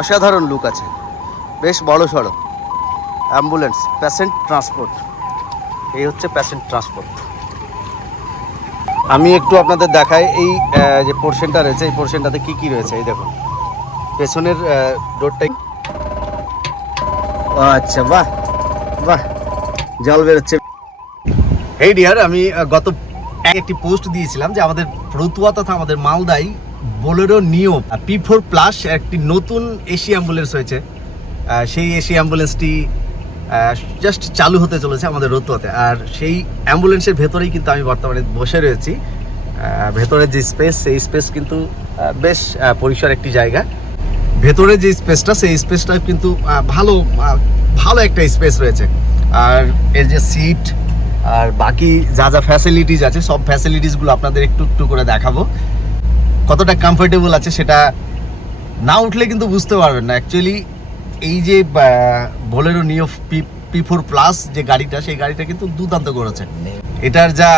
অসাধারণ লুক আছে। বেশ বড় সড়ো। অ্যাম্বুলেন্স প্যাসেন্ট ট্রান্সপোর্ট এই হচ্ছে প্যাসেন্ট ট্রান্সপোর্ট আমি একটু আপনাদের দেখাই এই যে পোর্শনটা রয়েছে, এই পোর্শনটাতে কি কি রয়েছে, এই দেখুন। পেছনের ডোরটাই আচ্ছা বাহ বাহ, জল বেরোচ্ছে। এই ডিয়ার আমি গত একটি পোস্ট দিয়েছিলাম যে আমাদের রতুয়া তথা আমাদের মালদাই Bolero Neo P four plus একটি নতুন এসি অ্যাম্বুলেন্স হয়েছে। সেই এসি অ্যাম্বুলেন্সটি জাস্ট চালু হতে চলেছে আমাদের রতুয়াতে। আর সেই অ্যাম্বুলেন্সের ভেতরেই কিন্তু আমি বর্তমানে বসে রয়েছি। ভেতরের যে স্পেস সেই স্পেস কিন্তু বেশ পরিসর একটি জায়গা। ভেতরে যে স্পেসটা সেই স্পেসটা কিন্তু ভালো ভালো একটা স্পেস রয়েছে। আর এর যে সিট আর বাকি যা যা ফ্যাসিলিটিস আছে, সব ফ্যাসিলিটিসগুলো আপনাদের একটু একটু করে দেখাবো। কতটা কমফোর্টেবল আছে সেটা না উঠলে কিন্তু বুঝতে পারবেন না। অ্যাকচুয়ালি এই যে Bolero Neo P P four plus যে গাড়িটা, সেই গাড়িটা কিন্তু দুর্দান্ত করেছে। এটার যা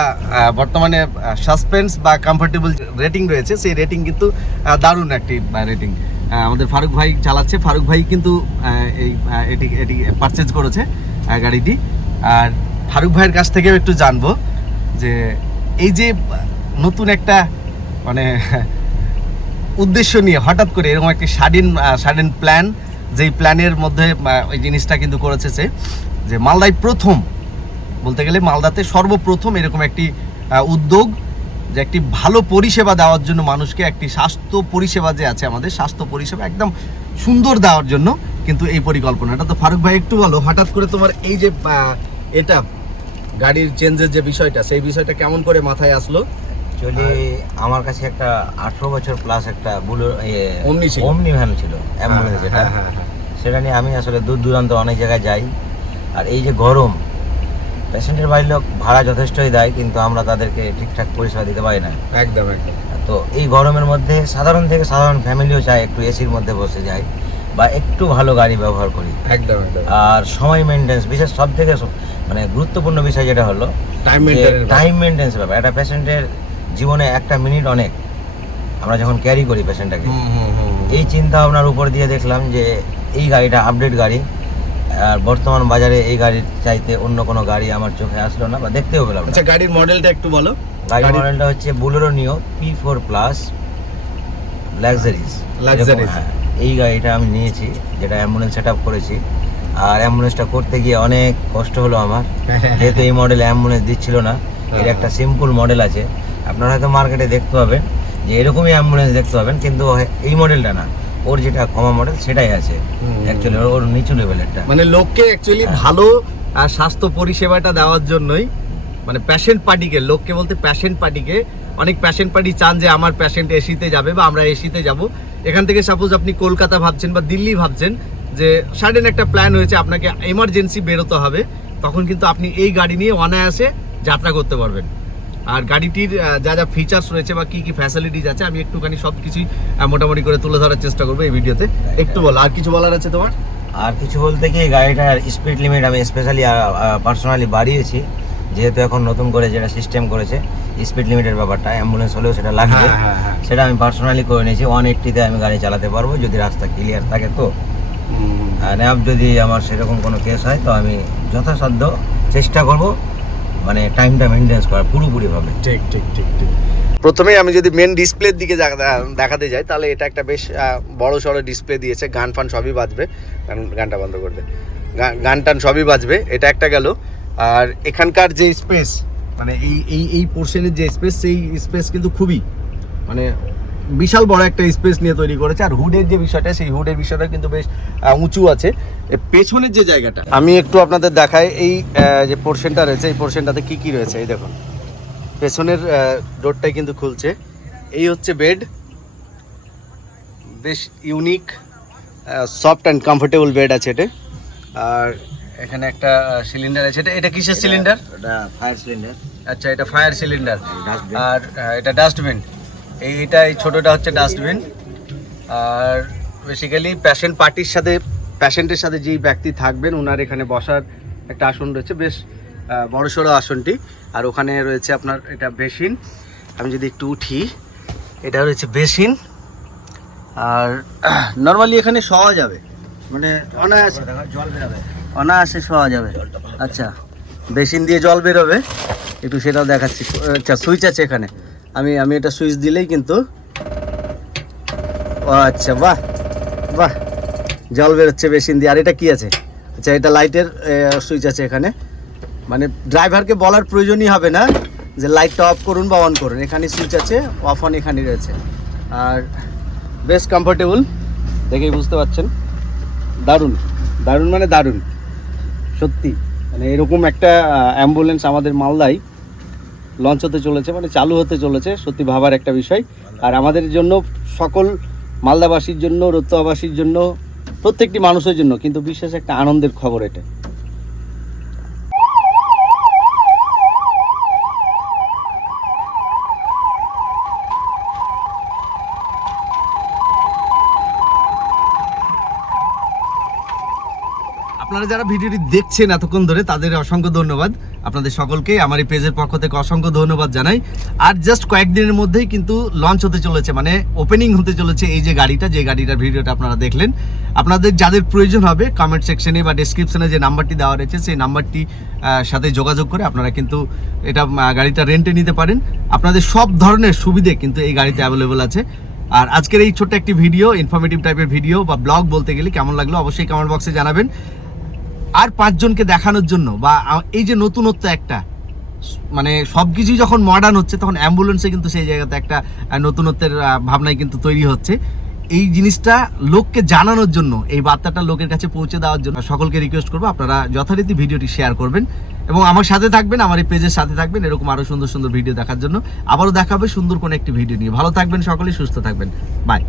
বর্তমানে সাসপেন্স বা কমফোর্টেবল রেটিং রয়েছে, সেই রেটিং কিন্তু দারুণ একটি রেটিং আমাদের ফারুক ভাই চালাচ্ছে। ফারুক ভাই কিন্তু এই এটি এটি পারচেজ করেছে গাড়িটি। আর ফারুক ভাইয়ের কাছ থেকেও একটু জানব যে, এই যে, নতুন একটা মানে উদ্দেশ্য নিয়ে হঠাৎ করে এরকম একটি সাডিন সাডেন প্ল্যান যেই প্ল্যানের মধ্যে ওই জিনিসটা কিন্তু করেছে সে, যে মালদায় প্রথম বলতে গেলে মালদাতে সর্বপ্রথম এরকম একটি উদ্যোগ যে একটি ভালো পরিষেবা দেওয়ার জন্য মানুষকে একটি স্বাস্থ্য পরিষেবা যে আছে আমাদের স্বাস্থ্য পরিষেবা একদম সুন্দর দেওয়ার জন্য কিন্তু এই পরিকল্পনাটা। তো ফারুক ভাই একটু বলো হঠাৎ করে তোমার এই যে এটা গাড়ির চেঞ্জের যে বিষয়টা সেই বিষয়টা কেমন করে মাথায় আসলো? অ্যাকচুয়ালি আমার কাছে একটা আঠেরো বছর প্লাস একটা বুলো Omni ছিল। অমনি ভ্যান ছিল অ্যাম্বুলেন্স যেটা। হ্যাঁ, হ্যাঁ, হ্যাঁ। সেটা নিয়ে আমি আসলে দূর দূরান্ত অনেক জায়গায় যাই। আর এই যে গরম পেশেন্টের বাড়ির লোক ভাড়া যথেষ্টই দেয় কিন্তু আমরা তাদেরকে ঠিকঠাক পরিষেবা দিতে পারি না। একদম একদম। তো এই গরমের মধ্যে সাধারণ থেকে সাধারণ ফ্যামিলিও চায় একটু এসির মধ্যে বসে যায় বা একটু ভালো গাড়ি ব্যবহার করি। একদম আর সময় মেনটেন্স বিশেষ সব থেকে মানে গুরুত্বপূর্ণ বিষয় যেটা হলো টাইম টাইম মেনটেন্স ব্যাপার। একটা পেশেন্টের জীবনে একটা মিনিট অনেক আমরা যখন ক্যারি করি পেশেন্টটাকে এই চিন্তা ভাবনার উপর দিয়ে দেখলাম যে এই গাড়িটা আপডেট গাড়ি আর বর্তমান বাজারে এই গাড়ির চাইতে অন্য কোনো গাড়ি আমার চোখে আসলো না বা দেখতেও পেলাম না। আচ্ছা গাড়ির মডেলটা একটু বলো। গাড়ির মডেলটা হচ্ছে Bolero Neo P four plus Luxuries। হ্যাঁ, এই গাড়িটা আমি নিয়েছি যেটা অ্যাম্বুলেন্স সেট আপ করেছি। আর অ্যাম্বুলেন্সটা করতে গিয়ে অনেক কষ্ট হলো আমার। যেহেতু এই মডেল অ্যাম্বুলেন্স দিচ্ছিল না এর একটা সিম্পল মডেল আছে। আপনারা হয়তো মার্কেটে দেখতে পাবেন যে এরকমই অ্যাম্বুলেন্স দেখতে পাবেন কিন্তু এই মডেলটা না। ওর যেটা কমা মডেল সেটাই আছে। অ্যাকচুয়ালি ওর নিচু লেভেলেরটা মানে লোককে অ্যাকচুয়ালি ভালো আর স্বাস্থ্য পরিষেবাটা দেওয়ার জন্যই মানে প্যাশেন্ট পার্টিকে লোককে বলতে প্যাশেন্ট পার্টিকে অনেক প্যাশেন্ট পার্টি চান যে আমার প্যাশেন্ট এসিতে যাবে বা আমরা এসিতে যাব। এখান থেকে সাপোজ আপনি কলকাতা ভাবছেন বা দিল্লি ভাবছেন যে সাডেন একটা প্ল্যান হয়েছে আপনাকে এমার্জেন্সি বেরোতে হবে তখন কিন্তু আপনি এই গাড়ি নিয়ে অনায়াসে যাত্রা করতে পারবেন। আর গাড়িটির যা যা ফিচার্স রয়েছে বা কি কি ফ্যাসিলিটিস আছে আমি একটুখানি সব কিছুই মোটামুটি করে তুলে ধরার চেষ্টা করব এই ভিডিওতে। একটু বল আর কিছু বলার আছে তোমার? আর কিছু বলতে কি গাড়িটার স্পিড লিমিট আমি স্পেশালি পার্সোনালি বাড়িয়েছি। যেহেতু এখন নতুন করে যেটা সিস্টেম করেছে স্পিড লিমিটের ব্যাপারটা অ্যাম্বুলেন্স হলেও সেটা লাগবে। হ্যাঁ, হ্যাঁ, হ্যাঁ। সেটা আমি পার্সোনালি করে নিয়েছি। ওয়ান এইট্টিতে আমি গাড়ি চালাতে পারব যদি রাস্তা ক্লিয়ার থাকে তো। আর যদি আমার সেরকম কোনো কেস হয় তো আমি যথাসাধ্য চেষ্টা করব। মানে টাইমটা মেনটেন্স পুরোপুরি পুরোপুরিভাবে। ঠিক ঠিক ঠিক ঠিক। প্রথমে আমি যদি মেন ডিসপ্লের দিকে দেখাতে যাই তাহলে এটা একটা বেশ বড় সড়ো ডিসপ্লে দিয়েছে। গান ফান সবই বাজবে। গান- গানটা বন্ধ করবে। গান টান সবই বাজবে। এটা একটা গেল। আর এখানকার যে স্পেস মানে এই এই এই পোর্শনের যে স্পেস সেই স্পেস কিন্তু খুবই মানে বিশাল বড় একটা স্পেস নিয়ে তৈরি করেছে আর হুডের যে বিষয়টা সেই হুডের বিষয়টা কিন্তু বেশ উঁচু আছে। পেছনের যে জায়গাটা আমি একটু আপনাদের দেখাই এই যে পোর্শনটা রয়েছে এই পোর্শনটাতে কি কি রয়েছে এই দেখুন। পেছনের ডোরটাই কিন্তু খুলছে। এই হচ্ছে বেড বেশ unique soft and comfortable bed আছে এটা। আর এখানে একটা সিলিন্ডার আছে। এটা এটা কিসের সিলিন্ডার এটা ফায়ার সিলিন্ডার আচ্ছা এটা ফায়ার সিলিন্ডার. আর এটা ডাস্টবিন এইটা এই ছোটোটা হচ্ছে ডাস্টবিন আর বেসিক্যালি প্যাশেন্ট পার্টির সাথে প্যাশেন্টের সাথে যেই ব্যক্তি থাকবেন ওনার এখানে বসার একটা আসন রয়েছে বেশ বড়সড় আসনটি। আর ওখানে রয়েছে আপনার এটা বেসিন। আমি যদি একটু উঠি এটা রয়েছে বেসিন। আর নর্মালি এখানে শোয়া যাবে। মানে অনায়াসে জল বেরোবে। অনায়াসে শোয়া যাবে। আচ্ছা বেসিন দিয়ে জল বেরোবে। একটু সেটাও দেখাচ্ছি। আচ্ছা সুইচ আছে এখানে। আমি আমি এটা সুইচ দিলেই কিন্তু ও আচ্ছা বাহ বাহ, জল বেরোচ্ছে বেসিন দিয়ে। আর এটা কি আছে? আচ্ছা এটা লাইটের সুইচ আছে এখানে। মানে ড্রাইভারকে বলার প্রয়োজনই হবে না যে লাইটটা অফ করুন বা অন করুন। এখানে সুইচ আছে, অফ অন এখানে রয়েছে। আর বেশ কমফোর্টেবল দেখেই বুঝতে পারছেন। দারুণ দারুণ মানে দারুণ। সত্যি মানে এরকম একটা অ্যাম্বুলেন্স আমাদের মালদায় লঞ্চ হতে চলেছে মানে চালু হতে চলেছে, সত্যি ভাবার একটা বিষয়। আর আমাদের জন্য সকল মালদাবাসীর জন্য রতুয়াবাসীর জন্য, প্রত্যেকটি মানুষের জন্য কিন্তু বিশেষ একটা আনন্দের খবর এটা। আপনারা যারা ভিডিওটি দেখছেন এতক্ষণ ধরে, তাদের অসংখ্য ধন্যবাদ। আপনাদের সকলকে আমার এই পেজের পক্ষ থেকে অসংখ্য ধন্যবাদ জানাই। আর জাস্ট কয়েকদিনের মধ্যেই কিন্তু লঞ্চ হতে চলেছে মানে ওপেনিং হতে চলেছে এই যে গাড়িটা, যে গাড়িটার ভিডিওটা আপনারা দেখলেন। আপনাদের যাদের প্রয়োজন হবে কমেন্ট সেকশনে বা ডেসক্রিপশনে যে নাম্বারটি দেওয়া রয়েছে, সেই নাম্বারটি সাথে যোগাযোগ করে আপনারা কিন্তু এটা গাড়িটা রেন্টে নিতে পারেন। আপনাদের সব ধরনের সুবিধে কিন্তু এই গাড়িতে অ্যাভেলেবল আছে। আর আজকের এই ছোট্ট একটি ভিডিও ইনফরমেটিভ টাইপের ভিডিও বা ব্লগ বলতে গেলে কেমন লাগল, অবশ্যই কমেন্ট বক্সে জানাবেন। আর পাঁচজনকে দেখানোর জন্য বা এই যে নতুনত্ব একটা মানে সব কিছুই যখন মডার্ন হচ্ছে তখন অ্যাম্বুলেন্সে কিন্তু সেই জায়গাতে একটা নতুনত্বের আহ, ভাবনাই কিন্তু তৈরি হচ্ছে। এই জিনিসটা লোককে জানানোর জন্য এই বার্তাটা লোকের কাছে পৌঁছে দেওয়ার জন্য সকলকে রিকোয়েস্ট করব। আপনারা যথারীতি ভিডিওটি শেয়ার করবেন এবং আমার সাথে থাকবেন আমার এই পেজের সাথে থাকবেন এরকম আরও সুন্দর সুন্দর ভিডিও দেখার জন্য। আবারও দেখাবে সুন্দর কোনো একটি ভিডিও নিয়ে। ভালো থাকবেন সকলেই সুস্থ থাকবেন। বাই